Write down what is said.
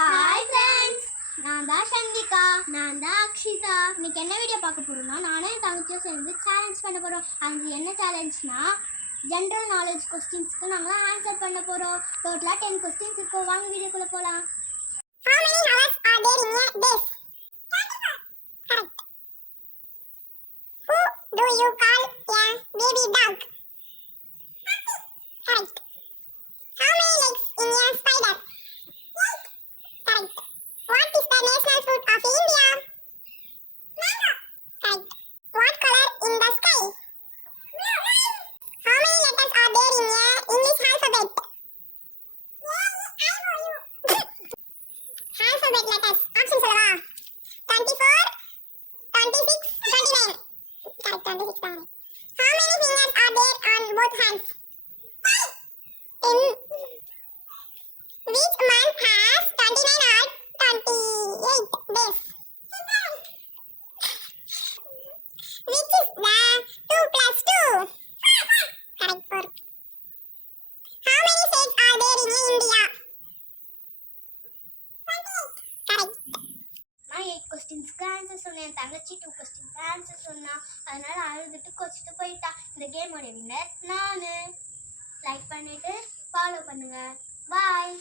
Hi friends, நான் தான் சந்திகா. நான் தான் அக்ஷிதா. இன்னைக்கு என்ன வீடியோ பார்க்க போறோம்னா, நானும் என் தங்கச்சியும் சேர்ந்து சேலஞ்ச் பண்ண போறோம். அது என்ன சேலஞ்ச்னா, ஜென்ரல் நாலேஜ் கொஸ்டின்ஸ்க்கு நாங்கள் ஆன்சர் பண்ண போறோம். டோட்டலா 10 கொஸ்டின்ஸ் இருக்கும். வாங்க வீடியோக்குள்ள போலாம். How many hours are there in a day? Correct. Who do you call a baby dog? Correct. How many legs in a spider? Correct. What is the national fruit of India? Mango. Correct. What color in the sky? How many letters are there in a English alphabet? Alphabet letters. Options சொல்லவா? 24, 26, 29. Correct, 26 தான். How many fingers are there on both hands? 10. Which month has 29 or 28 days? Which is the 2 plus 2? Correct, 4. How many states are there in India? Correct. நான் 8 கொஸ்டின்ஸ்க்கு ஆன்சர் சொன்னேன். தங்கச்சி 2 கொஸ்டின்ஸ்க்கு ஆன்சர் சொன்னா. அதனால அழுதுட்டு கொச்சிட்டு போயிட்டா. இந்த கேமோட வின்னர் நானு. லைக் பண்ணிட்டு ஃபாலோ பண்ணுங்க. பாய்.